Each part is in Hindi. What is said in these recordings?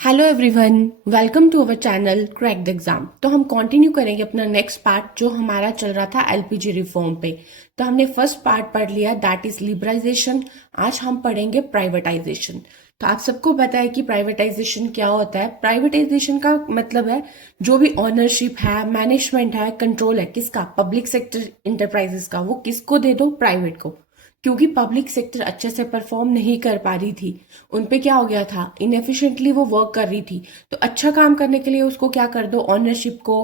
Hello everyone, welcome to our channel crack the exam. तो हम कंटिन्यू करेंगे अपना नेक्स्ट पार्ट जो हमारा चल रहा था एलपीजी रिफॉर्म पे। तो हमने फर्स्ट पार्ट पढ़ लिया, दैट इज लिबरलाइजेशन। आज हम पढ़ेंगे प्राइवेटाइजेशन। तो आप सबको पता है कि प्राइवेटाइजेशन क्या होता है। प्राइवेटाइजेशन का मतलब है जो भी ऑनरशिप है, मैनेजमेंट है, कंट्रोल है किसका, पब्लिक सेक्टर इंटरप्राइजेस का, वो किसको दे दो, प्राइवेट को। क्योंकि पब्लिक सेक्टर अच्छे से परफॉर्म नहीं कर पा रही थी, उन पे क्या हो गया था, इनएफिशिएंटली वो वर्क कर रही थी। तो अच्छा काम करने के लिए उसको क्या कर दो, ऑनरशिप को,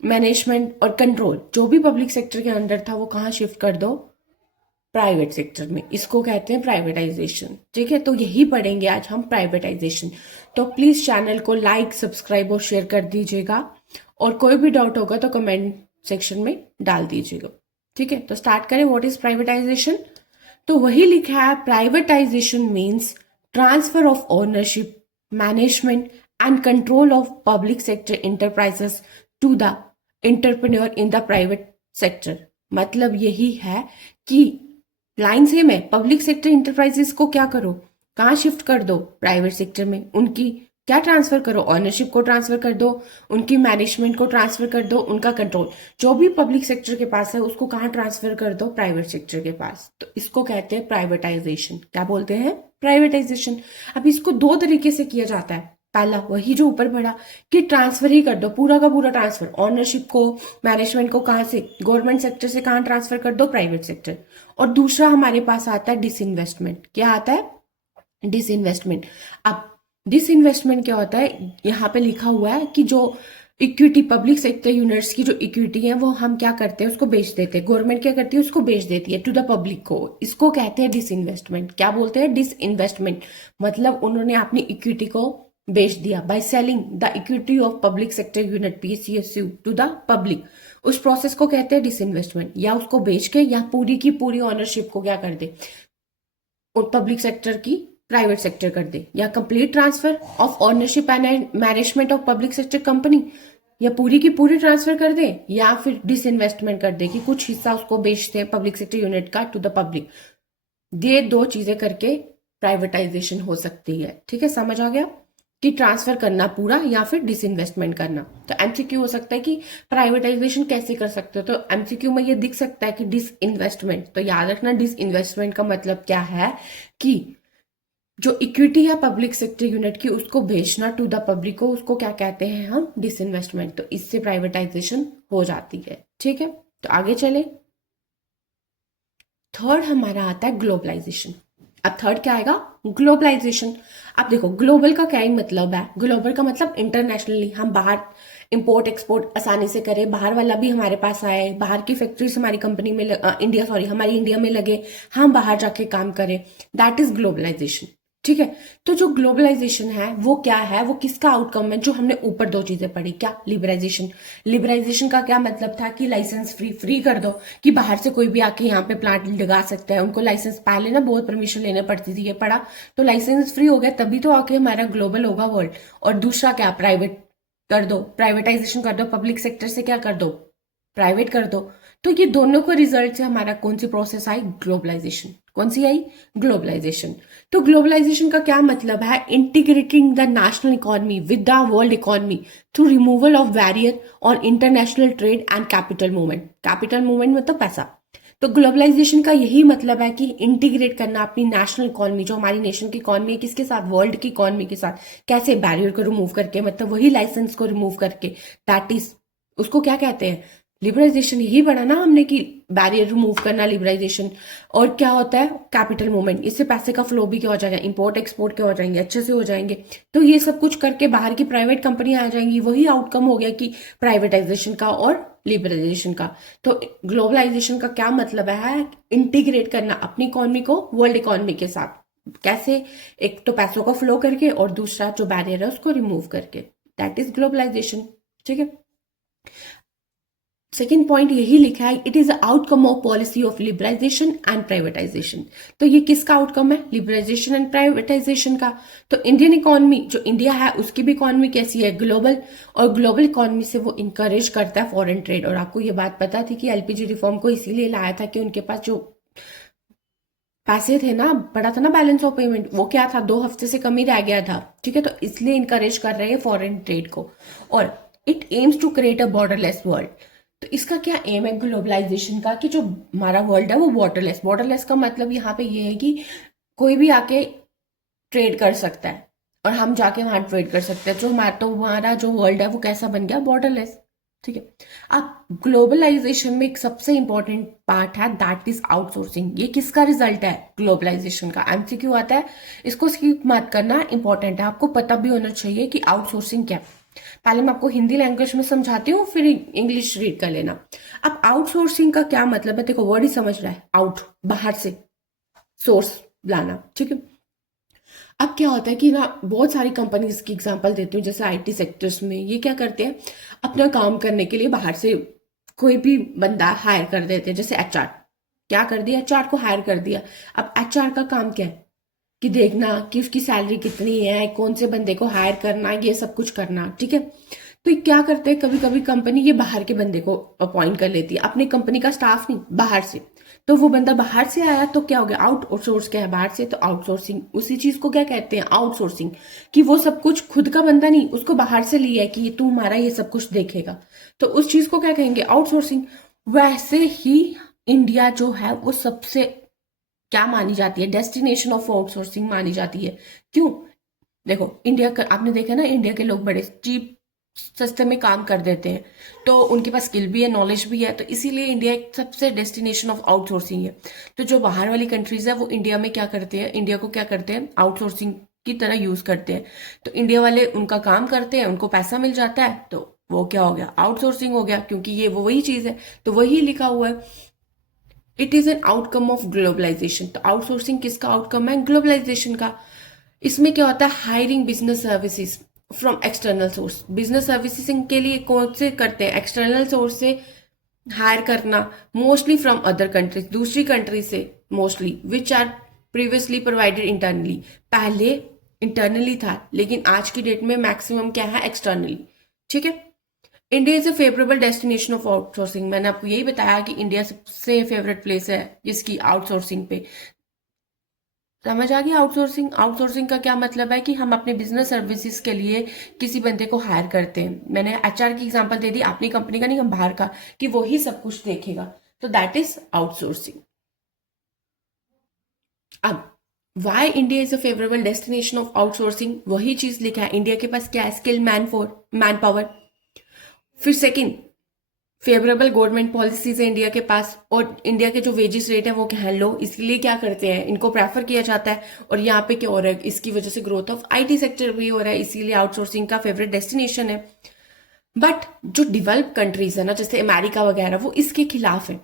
मैनेजमेंट और कंट्रोल जो भी पब्लिक सेक्टर के अंडर था वो कहाँ शिफ्ट कर दो, प्राइवेट सेक्टर में। इसको कहते हैं प्राइवेटाइजेशन। ठीक है, तो यही पढ़ेंगे आज हम, प्राइवेटाइजेशन। तो प्लीज चैनल को लाइक, सब्सक्राइब और शेयर कर दीजिएगा, और कोई भी डाउट होगा तो कमेंट सेक्शन में डाल दीजिएगा। ठीक है, तो स्टार्ट करें। What is privatization? तो वही लिखा है, privatization means transfer of ownership, management and control of public sector enterprises to the entrepreneur in the private sector. मतलब यही है कि लाइन सेम है, पब्लिक सेक्टर इंटरप्राइजेस को क्या करो, कहाँ शिफ्ट कर दो, प्राइवेट सेक्टर में। उनकी क्या ट्रांसफर करो, ऑनरशिप को ट्रांसफर कर दो, उनकी मैनेजमेंट को ट्रांसफर कर दो, उनका कंट्रोल जो भी पब्लिक सेक्टर के पास है उसको कहाँ ट्रांसफर कर दो, प्राइवेट सेक्टर के पास। तो इसको कहते हैं प्राइवेटाइजेशन। क्या बोलते हैं, प्राइवेटाइजेशन। अब इसको दो तरीके से किया जाता है। पहला वही जो ऊपर पढ़ा कि ट्रांसफर ही कर दो, पूरा का पूरा ट्रांसफर, ऑनरशिप को, मैनेजमेंट को कहाँ से, गवर्नमेंट सेक्टर से कहाँ ट्रांसफर कर दो, प्राइवेट सेक्टर। और दूसरा हमारे पास आता है डिसइन्वेस्टमेंट। क्या आता है, डिसइन्वेस्टमेंट। अब डिसइन्वेस्टमेंट क्या होता है, यहाँ पे लिखा हुआ है कि जो इक्विटी, पब्लिक सेक्टर यूनिट्स की जो इक्विटी है वो हम क्या करते हैं, उसको बेच देते हैं। गवर्नमेंट क्या करती है, उसको बेच देती है टू द पब्लिक को। इसको कहते हैं डिसइन्वेस्टमेंट। क्या बोलते हैं, डिसइन्वेस्टमेंट। मतलब उन्होंने अपनी इक्विटी को बेच दिया, by selling the equity of public sector unit PCSU to the public. उस प्रोसेस को कहते हैं डिसइन्वेस्टमेंट। या उसको बेच के या पूरी की पूरी ऑनरशिप को क्या कर दे, और पब्लिक सेक्टर की प्राइवेट सेक्टर कर दे, या complete transfer of ownership and management of public sector company, या पूरी की पूरी ट्रांसफर कर दे, या फिर डिसइन्वेस्टमेंट कर दे कि कुछ हिस्सा उसको बेचते हैं पब्लिक सेक्टर यूनिट का टू द पब्लिक। ये दो चीजें करके प्राइवेटाइजेशन हो सकती है। ठीक है, समझ आ गया कि ट्रांसफर करना पूरा या फिर डिसइन्वेस्टमेंट करना। तो एमसीक्यू हो सकता है कि प्राइवेटाइजेशन कैसे कर सकते हो, तो एमसीक्यू में ये दिख सकता है कि डिसइन्वेस्टमेंट। तो याद रखना डिसइन्वेस्टमेंट का मतलब क्या है कि जो इक्विटी है पब्लिक सेक्टर यूनिट की उसको बेचना टू द पब्लिक को, उसको क्या कहते हैं हम, डिसइन्वेस्टमेंट। तो इससे प्राइवेटाइजेशन हो जाती है। ठीक है, तो आगे चले। थर्ड हमारा आता है ग्लोबलाइजेशन। अब थर्ड क्या आएगा, ग्लोबलाइजेशन। अब देखो ग्लोबल का क्या ही मतलब है, ग्लोबल का मतलब इंटरनेशनली, हम बाहर इंपोर्ट एक्सपोर्ट आसानी से करें, बाहर वाला भी हमारे पास आए, बाहर की फैक्ट्रीज हमारी कंपनी में इंडिया सॉरी हमारी इंडिया में लगे, हम बाहर जाके काम करें, दैट इज ग्लोबलाइजेशन। ठीक है, तो जो ग्लोबलाइजेशन है वो क्या है, वो किसका आउटकम है, जो हमने ऊपर दो चीजें पढ़ी। क्या, लिबराइजेशन। लिबराइजेशन का क्या मतलब था कि लाइसेंस फ्री कर दो, कि बाहर से कोई भी आके यहाँ पे प्लांट लगा सकता है। उनको लाइसेंस पहले ना बहुत परमिशन लेने पड़ती थी, ये पढ़ा। तो लाइसेंस फ्री हो गया तभी तो आके हमारा ग्लोबल होगा वर्ल्ड। और दूसरा क्या, प्राइवेट कर दो, प्राइवेटाइजेशन कर दो, पब्लिक सेक्टर से क्या कर दो, प्राइवेट कर दो। तो ये दोनों को रिजल्ट से हमारा कौन सी प्रोसेस आई, ग्लोबलाइजेशन। कौन सी आई, ग्लोबलाइजेशन। तो ग्लोबलाइजेशन का क्या मतलब है, integrating the national economy with the world economy through removal of barrier on international trade and capital movement. Capital movement मतलब पैसा। तो ग्लोबलाइजेशन का यही मतलब है कि इंटीग्रेट करना अपनी नेशनल इकोनॉमी, जो हमारी नेशन की इकोनॉमी है, किसके साथ, वर्ल्ड की इकोनॉमी के साथ। कैसे, बैरियर को रिमूव करके, मतलब वही लाइसेंस को रिमूव करके। दैट इज, उसको क्या कहते हैं, लिबराइजेशन। यही पढ़ा ना हमने कि बैरियर रिमूव करना, लिबराइजेशन। और क्या होता है, कैपिटल मूवमेंट। इससे पैसे का फ्लो भी क्या हो जाएगा, इंपोर्ट एक्सपोर्ट क्या हो जाएंगे, अच्छे से हो जाएंगे। तो ये सब कुछ करके बाहर की प्राइवेट कंपनियां आ जाएंगी, वही आउटकम हो गया कि प्राइवेटाइजेशन का और लिबरलाइजेशन का। तो ग्लोबलाइजेशन का क्या मतलब है, इंटीग्रेट करना अपनी इकोनॉमी को वर्ल्ड इकोनॉमी के साथ। कैसे, एक तो पैसों का फ्लो करके, और दूसरा जो बैरियर है उसको रिमूव करके, दैट इज ग्लोबलाइजेशन। ठीक है, सेकेंड पॉइंट यही लिखा है, it is outcome of policy of liberalisation and privatisation. तो ये किसका आउटकम है, लिबराइजेशन एंड प्राइवेटाइजेशन का। तो इंडियन इकोनॉमी, जो इंडिया है उसकी भी इकोनॉमी कैसी है, ग्लोबल। और ग्लोबल इकोनॉमी से वो इंकरेज करता है फॉरेन ट्रेड। और आपको ये बात पता थी कि एलपीजी रिफॉर्म को इसीलिए लाया था कि उनके पास जो पैसे थे ना, बड़ा था ना बैलेंस ऑफ पेमेंट, वो क्या था 2 हफ्ते से कम ही रह गया था। ठीक है, तो इसलिए इनकरेज कर रहे हैं फॉरेन ट्रेड को। और it aims to create a borderless world. तो इसका क्या एम है ग्लोबलाइजेशन का, कि जो हमारा वर्ल्ड है वो बॉर्डरलेस। बॉर्डरलेस का मतलब यहाँ पे ये है कि कोई भी आके ट्रेड कर सकता है और हम जाके वहां ट्रेड कर सकते हैं। जो हमारा जो वर्ल्ड है वो कैसा बन गया, बॉर्डरलेस। ठीक है। अब ग्लोबलाइजेशन में एक सबसे इंपॉर्टेंट पार्ट है, दैट इज आउटसोर्सिंग। ये किसका रिजल्ट है, ग्लोबलाइजेशन का। एमसीक्यू आता है, इसको स्किप मत करना, इंपॉर्टेंट है, आपको पता भी होना चाहिए कि आउटसोर्सिंग क्या है। पहले मैं आपको हिंदी लैंग्वेज में समझाती हूँ, फिर इंग्लिश रीड कर लेना। अब आउटसोर्सिंग का क्या मतलब है, देखो वर्ड ही समझ रहा है, आउट बाहर से, सोर्स लाना। ठीक है। अब क्या होता है कि ना बहुत सारी कंपनीज की एग्जांपल देती हूँ, जैसे आईटी सेक्टर्स में ये क्या करते हैं, अपना काम करने के लिए बाहर से कोई भी बंदा हायर कर देते हैं। जैसे एचआर, क्या कर दिया, एचआर को हायर कर दिया। अब एचआर का काम क्या है, कि देखना कि उसकी सैलरी कितनी है, कौन से बंदे को हायर करना, ये सब कुछ करना। ठीक है। तो ये क्या करते हैं, कभी कभी कंपनी ये बाहर के बंदे को अपॉइंट कर लेती है, अपनी कंपनी का स्टाफ नहीं, बाहर से। तो वो बंदा बाहर से आया तो क्या हो गया, आउटसोर्स क्या है, बाहर से, तो आउटसोर्सिंग। उसी चीज को क्या कहते हैं, आउटसोर्सिंग। कि वो सब कुछ खुद का बंदा नहीं, उसको बाहर से लिया है कि तू हमारा ये सब कुछ देखेगा, तो उस चीज को क्या कहेंगे, आउटसोर्सिंग। वैसे ही इंडिया जो है वो सबसे क्या मानी जाती है, डेस्टिनेशन ऑफ आउटसोर्सिंग मानी जाती है। क्यों, देखो इंडिया का आपने देखा ना, इंडिया के लोग बड़े चीप सस्ते में काम कर देते हैं, तो उनके पास स्किल भी है, नॉलेज भी है, तो इसीलिए इंडिया एक सबसे डेस्टिनेशन ऑफ आउटसोर्सिंग है। तो जो बाहर वाली कंट्रीज है वो इंडिया में क्या करते हैं, इंडिया को क्या करते हैं, आउटसोर्सिंग की तरह यूज करते हैं। तो इंडिया वाले उनका काम करते हैं, उनको पैसा मिल जाता है, तो वो क्या हो गया, आउटसोर्सिंग हो गया, क्योंकि ये वो वही चीज है। तो वही लिखा हुआ है, it is an outcome of globalization. तो आउटसोर्सिंग किसका आउटकम है, ग्लोबलाइजेशन का। इसमें क्या होता है, hiring business services from external source. Business servicing के लिए कौन से करते हैं, एक्सटर्नल सोर्स से हायर करना, मोस्टली फ्रॉम अदर कंट्रीज, दूसरी कंट्री से mostly, which are previously provided internally. पहले इंटरनली था, लेकिन आज की डेट में मैक्सिमम क्या है, एक्सटर्नली। ठीक है। India is a favourable destination of outsourcing. मैंने आपको यही बताया कि इंडिया सबसे फेवरेट प्लेस है जिसकी आउटसोर्सिंग पे। समझ आ गया, आउटसोर्सिंग। आउटसोर्सिंग का क्या मतलब है, कि हम अपने बिजनेस सर्विसेज के लिए किसी बंदे को हायर करते हैं। मैंने एचआर की एग्जांपल दे दी, अपनी कंपनी का नहीं, हम बाहर का, कि वो ही सब कुछ देखेगा। तो दैट इज आउटसोर्सिंग। अब why India is a favourable destination of outsourcing, वही चीज लिखा है, इंडिया के पास क्या है, स्किल मैन पावर। फिर सेकंड, फेवरेबल गवर्नमेंट पॉलिसीज है इंडिया के पास, और इंडिया के जो वेजेस रेट है वो क्या है, लो, इसलिए क्या करते हैं, इनको प्रेफर किया जाता है। और यहाँ पे क्या हो रहा है, इसकी वजह से ग्रोथ ऑफ आईटी सेक्टर भी हो रहा है, इसीलिए आउटसोर्सिंग का फेवरेट डेस्टिनेशन है। बट जो डेवलप कंट्रीज है ना, जैसे अमेरिका वगैरह, वो इसके खिलाफ है।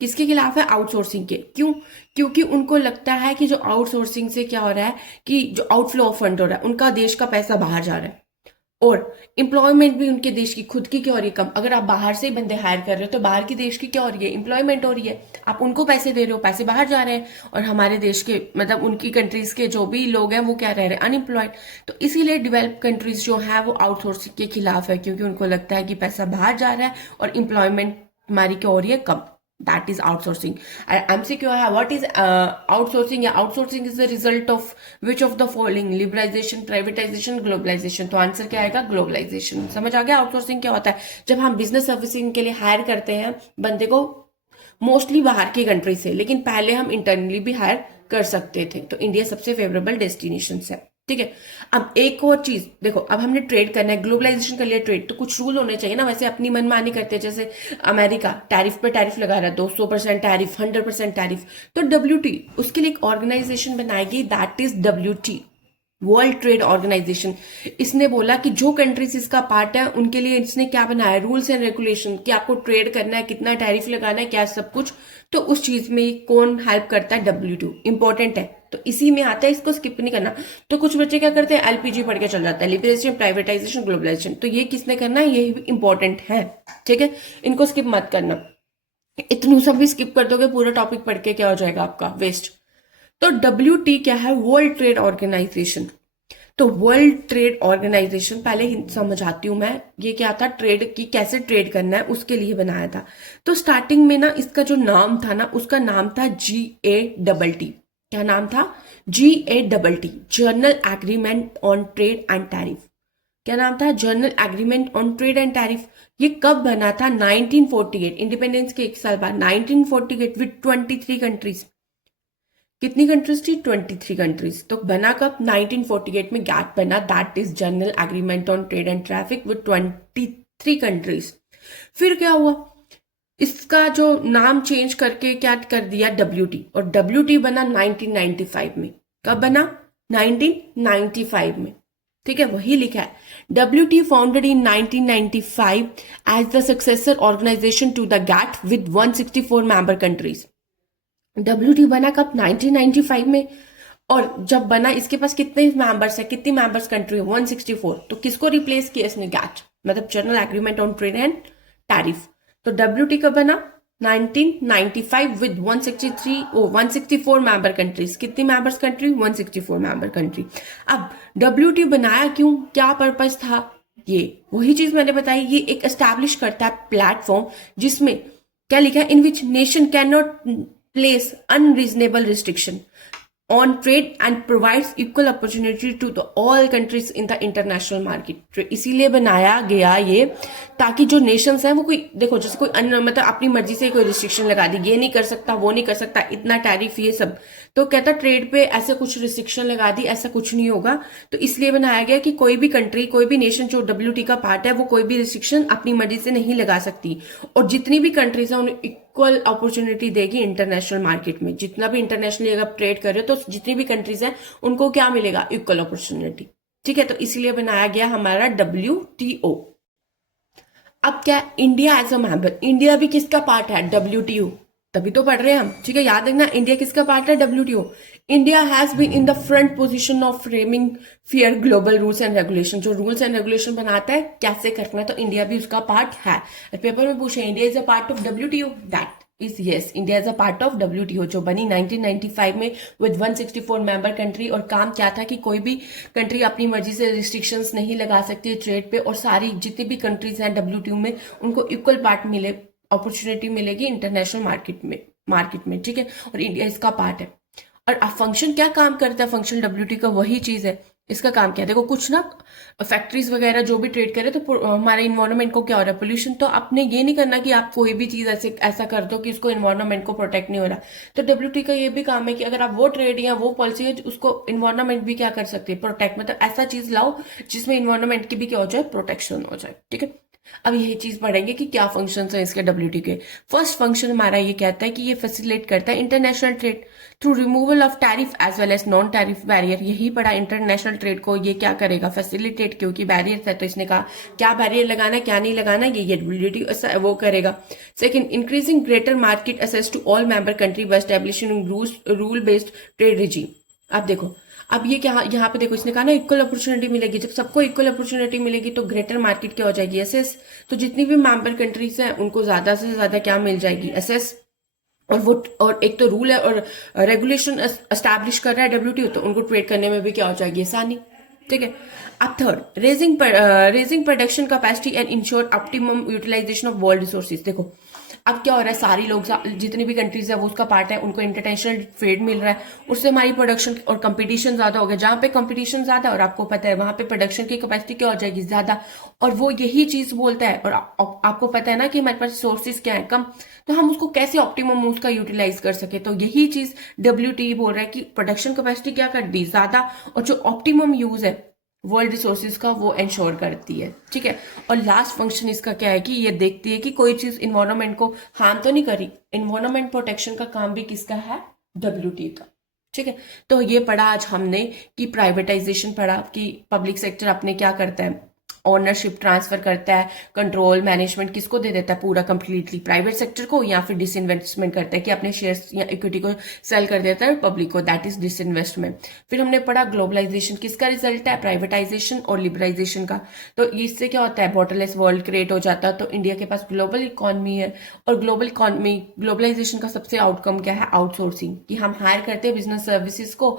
किसके खिलाफ है, आउटसोर्सिंग के। क्यों, क्योंकि उनको लगता है कि जो आउटसोर्सिंग से क्या हो रहा है, कि जो आउटफ्लो ऑफ फंड हो रहा है, उनका देश का पैसा बाहर जा रहा है, और एम्प्लॉयमेंट भी उनके देश की खुद की क्या हो रही है, कम। अगर आप बाहर से ही बंदे हायर कर रहे हो तो बाहर की देश की क्या हो रही है, एम्प्लॉयमेंट हो रही है। आप उनको पैसे दे रहे हो, पैसे बाहर जा रहे हैं, और हमारे देश के मतलब उनकी कंट्रीज के जो भी लोग हैं वो क्या रह रहे हैं, अनएम्प्लॉयड। तो इसीलिए डेवलप कंट्रीज जो है वो आउटसोर्सिंग के खिलाफ है, क्योंकि उनको लगता है कि पैसा बाहर जा रहा है और एम्प्लॉयमेंट हमारी क्या हो रही है, कम। That is outsourcing. MCQ है, what is outsourcing? या outsourcing is the result of which of the following, liberalization, privatization, globalization? तो आंसर क्या आएगा, ग्लोबलाइजेशन। समझ आ गया आउटसोर्सिंग क्या होता है, जब हम बिजनेस सर्विसिंग के लिए हायर करते हैं बंदे को, मोस्टली बाहर की कंट्री से, लेकिन पहले हम इंटरनली भी हायर कर सकते थे। तो इंडिया सबसे फेवरेबल डेस्टिनेशन है। ठीक है। अब एक और चीज देखो, अब हमने ट्रेड करना है, ग्लोबलाइजेशन कर लिया ट्रेड, तो कुछ रूल होने चाहिए ना। वैसे अपनी मनमानी करते हैं, जैसे अमेरिका टैरिफ पे टैरिफ लगा रहा है, 200% टैरिफ, 100% टैरिफ। तो WT, उसके लिए एक ऑर्गेनाइजेशन बनाएगी, that is WT, world trade organization. इसने बोला कि जो कंट्रीज इसका पार्ट है उनके लिए इसने क्या बनाया, रूल्स एंड रेगुलेशन, कि आपको ट्रेड करना है, कितना टैरिफ लगाना है, क्या सब कुछ। तो उस चीज में कौन हेल्प करता है, WTO, इंपॉर्टेंट है। तो इसी में आता है, इसको स्किप नहीं करना। तो कुछ बच्चे क्या करते हैं, LPG पढ़ के चल जाता है, लिबरेशन, प्राइवेटाइजेशन, ग्लोबलाइजेशन। तो ये किसने करना है, ये भी इंपॉर्टेंट है। ठीक है, इनको स्किप मत करना। इतनू सब भी स्किप कर दोगे, पूरा टॉपिक पढ़ के क्या हो जाएगा आपका, वेस्ट। तो WT क्या है, वर्ल्ड ट्रेड ऑर्गेनाइजेशन। तो वर्ल्ड ट्रेड ऑर्गेनाइजेशन पहले समझाती हूं मैं, ये क्या था, ट्रेड की कैसे ट्रेड करना है उसके लिए बनाया था। तो स्टार्टिंग में ना इसका जो नाम था ना, उसका नाम था GATT। क्या नाम था? GATT, journal agreement on trade and tariff. क्या नाम था? Journal agreement on trade and tariff. ये कब बना था? 1948, इंडिपेंडेंस के एक साल बाद, 1948 विद 23 कंट्रीज। कितनी कंट्रीज थी? 23 कंट्रीज। तो बना कब? 1948 में गैट बना, that is general agreement on trade and traffic with 23 countries. फिर क्या हुआ? इसका जो नाम चेंज करके क्या कर दिया? WT, और WT बना 1995 में। कब बना? 1995 में। ठीक है, वही लिखा है। WT founded in 1995 as the successor organization to the GATT with 164 member countries. WT बना कब? 1995 में। और जब बना इसके पास कितने मेंबर्स है, कितनी मेंबर्स कंट्री है? 164। तो किसको रिप्लेस किया इसने? गैट, मतलब general agreement on trade and tariff. तो WT कब बना? 1995 विद 164 मेंबर कंट्रीज। कितनी मेंबर्स कंट्री? 164 member country. अब WT बनाया क्यों? क्या पर्पस था? ये वही चीज मैंने बताई। ये एक एस्टैब्लिश करता है प्लेटफॉर्म जिसमें क्या लिखा है? In which nation can not place unreasonable restriction on trade and provides equal opportunity to the all countries in the international market। इसीलिए बनाया गया ये, ताकि जो नेशंस हैं वो कोई, देखो जैसे कोई अन्य मतलब अपनी मर्जी से कोई रिस्ट्रिक्शन लगा दी, ये नहीं कर सकता, वो नहीं कर सकता, इतना टैरिफ, ये सब, तो कहता ट्रेड पे ऐसे कुछ रिस्ट्रिक्शन लगा दी, ऐसा कुछ नहीं होगा। तो इसलिए बनाया गया कि कोई भी कंट्री, कोई भी नेशन जो WT का पार्ट है, वो कोई भी रिस्ट्रिक्शन अपनी मर्जी से नहीं लगा सकती, और जितनी भी कंट्रीज है उन्हें इक्वल अपॉर्चुनिटी देगी इंटरनेशनल मार्केट में। जितना भी इंटरनेशनली अगर ट्रेड कर रहे हो तो जितनी भी कंट्रीज हैं उनको क्या मिलेगा? Equal opportunity. ठीक है, तो इसीलिए बनाया गया हमारा WTO। अब क्या? India as a member, India भी किसका पार्ट है? WTO। तभी तो पढ़ रहे हैं हम। ठीक है, याद रखना, इंडिया किसका पार्ट है? WTO। India has been in the front position of framing fair global rules and regulation. जो रूल्स एंड रेगुलेशन बनाता है कैसे करना है, तो इंडिया भी उसका पार्ट है। पेपर में पूछे India is a part of WTO, that is yes, India is a part of WTO, जो बनी 1995 में विद 164 मेंबर कंट्री। और काम क्या था कि कोई भी कंट्री अपनी मर्जी से रिस्ट्रिक्शंस नहीं लगा सकती ट्रेड पे, और सारी जितनी भी कंट्रीज हैं WTO में उनको इक्वल पार्ट मिले, अपॉर्चुनिटी मिलेगी इंटरनेशनल मार्केट में। ठीक है, और इंडिया इसका पार्ट है। और अब फंक्शन क्या काम करता है? फंक्शन WT का वही चीज है। इसका काम क्या है? देखो कुछ ना फैक्ट्रीज वगैरह जो भी ट्रेड करे तो हमारे इन्वायरमेंट को क्या हो रहा है? पोल्यूशन। तो आपने ये नहीं करना कि आप कोई भी चीज ऐसा कर दो कि उसको इन्वायरमेंट को प्रोटेक्ट नहीं हो रहा। तो WT का ये भी काम है कि अगर आप वो ट्रेड या वो पॉलिसी है उसको इन्वायरमेंट भी क्या कर सकती है? प्रोटेक्ट, मतलब ऐसा चीज लाओ जिसमें इन्वायरमेंट की भी क्या हो जाए? प्रोटेक्शन हो जाए। ठीक है, अब यही चीज पढ़ेंगे कि क्या फंक्शंस हैं इसके WT के। फर्स्ट फंक्शन हमारा ये कहता है कि ये फैसिलिटेट करता है international trade through removal of tariff as well as non tariff barrier. यही पढ़ा, इंटरनेशनल ट्रेड को ये क्या करेगा? फैसिलिटेट, क्योंकि बैरियर है तो इसने कहा क्या बैरियर लगाना, क्या नहीं लगाना, ये WT वो करेगा। Second, increasing greater market access to all member country by establishing rule based trade regime. अब देखो, अब ये क्या, यहाँ पे देखो इसने कहा ना इक्वल अपॉर्चुनिटी मिलेगी। जब सबको इक्वल अपॉर्चुनिटी मिलेगी तो ग्रेटर मार्केट क्या हो जाएगी? SS। तो जितनी भी मेंबर कंट्रीज हैं उनको ज्यादा से ज्यादा क्या मिल जाएगी? SS। और एक तो रूल है और रेगुलेशन एस्टैब्लिश कर रहा है WTO, तो उनको ट्रेड करने में भी क्या हो जाएगी? आसानी। ठीक है, अब third, raising production capacity and ensure optimum utilization of world resources. देखो अब क्या हो रहा है, सारी लोग जितनी भी कंट्रीज है वो उसका पार्ट है, उनको इंटरनेशनल ट्रेड मिल रहा है, उससे हमारी प्रोडक्शन और कंपटीशन ज्यादा हो गया। जहां पे कंपटीशन ज्यादा और आपको पता है वहां पे प्रोडक्शन की कैपेसिटी क्या हो जाएगी? ज्यादा। और वो यही चीज बोलता है, और आपको पता है ना कि हमारे पास सोर्सेज क्या है? कम। तो हम उसको कैसे ऑप्टिमम उसका यूटिलाइज कर सके, तो यही चीज WT बोल रहा है कि प्रोडक्शन कैपेसिटी क्या कर दी? ज्यादा, और जो ऑप्टिमम यूज है वर्ल्ड रिसोर्सेज का वो इंश्योर करती है। ठीक है, और लास्ट फंक्शन इसका क्या है कि ये देखती है कि कोई चीज इन्वायरमेंट को हार्म तो नहीं करी। इन्वायरमेंट प्रोटेक्शन का काम भी किसका है? WT का। ठीक है, तो ये पढ़ा आज हमने कि प्राइवेटाइजेशन पढ़ा कि पब्लिक सेक्टर अपने क्या करता है? ओनरशिप ट्रांसफर करता है, कंट्रोल मैनेजमेंट किसको दे देता है? पूरा कंप्लीटली प्राइवेट सेक्टर को, या फिर डिसइन्वेस्टमेंट करता है कि अपने शेयर्स या इक्विटी को सेल कर देता है पब्लिक को, दैट इज डिसइन्वेस्टमेंट। फिर हमने पढ़ा ग्लोबलाइजेशन किसका रिजल्ट है? प्राइवेटाइजेशन और लिबराइजेशन का। तो इससे क्या होता है? बॉर्डरलेस वर्ल्ड क्रिएट हो जाता है। तो इंडिया के पास ग्लोबल इकोनॉमी है, और ग्लोबलाइजेशन का सबसे आउटकम क्या है? आउटसोर्सिंग, कि हम हायर करते हैं बिजनेस सर्विसेज को,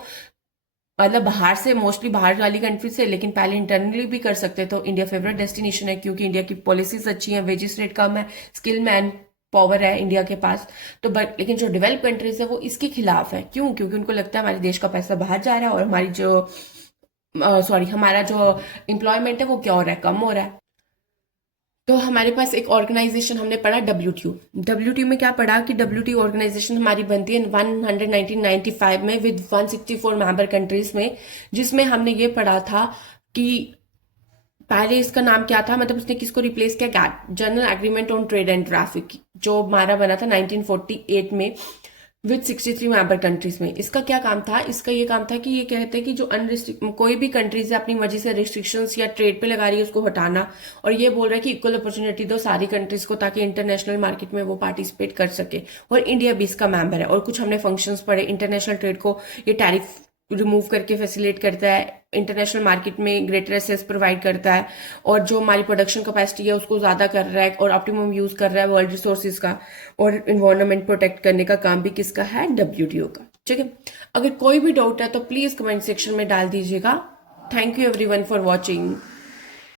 मतलब बाहर से, मोस्टली बाहर वाली कंट्री से, लेकिन पहले इंटरनली भी कर सकते। तो इंडिया फेवरेट डेस्टिनेशन है क्योंकि इंडिया की पॉलिसीज अच्छी हैं, वेजेस रेट कम है, स्किल मैन पावर है इंडिया के पास। तो बट लेकिन जो डेवलप कंट्रीज है वो इसके खिलाफ है। क्यों? क्योंकि उनको लगता है हमारे देश का पैसा बाहर जा रहा है और हमारी जो हमारा जो एम्प्लॉयमेंट है वो क्या हो रहा है, कम हो रहा है। तो हमारे पास एक ऑर्गेनाइजेशन हमने पढ़ा डब्ल्यूटीओ। डब्ल्यूटीओ में क्या पढ़ा कि डब्ल्यूटीओ ऑर्गेनाइजेशन हमारी बनती है 1995 में विद 164 मेंबर कंट्रीज में, जिसमें हमने ये पढ़ा था कि पहले इसका नाम क्या था, मतलब उसने किसको रिप्लेस किया, GATT, general agreement on trade and traffic, जो हमारा बना था 1948 में विद 63 मेंबर कंट्रीज में। इसका क्या काम था? इसका ये काम था कि ये कहते हैं कि जो अनरिस्ट्रिक्ट कोई भी कंट्रीज है अपनी मर्जी से रिस्ट्रिक्शंस या ट्रेड पे लगा रही है उसको हटाना, और ये बोल रहा है कि इक्वल अपॉर्चुनिटी दो सारी कंट्रीज को ताकि इंटरनेशनल मार्केट में वो पार्टिसिपेट कर सके। और इंडिया भी इसका मेंबर है। और कुछ हमने फंक्शंस पढ़े, इंटरनेशनल ट्रेड को ये टैरिफ रिमूव करके फैसिलिटेट करता है, इंटरनेशनल मार्केट में ग्रेटर एक्सेस प्रोवाइड करता है, और जो हमारी प्रोडक्शन कैपेसिटी है उसको ज़्यादा कर रहा है और ऑप्टिमम यूज़ कर रहा है वर्ल्ड रिसोर्सेज का, और इन्वायरमेंट प्रोटेक्ट करने का काम भी किसका है, डब्ल्यूटीओ का। ठीक है, अगर कोई भी डाउट है तो प्लीज़ कमेंट सेक्शन में डाल दीजिएगा। Thank you everyone for watching.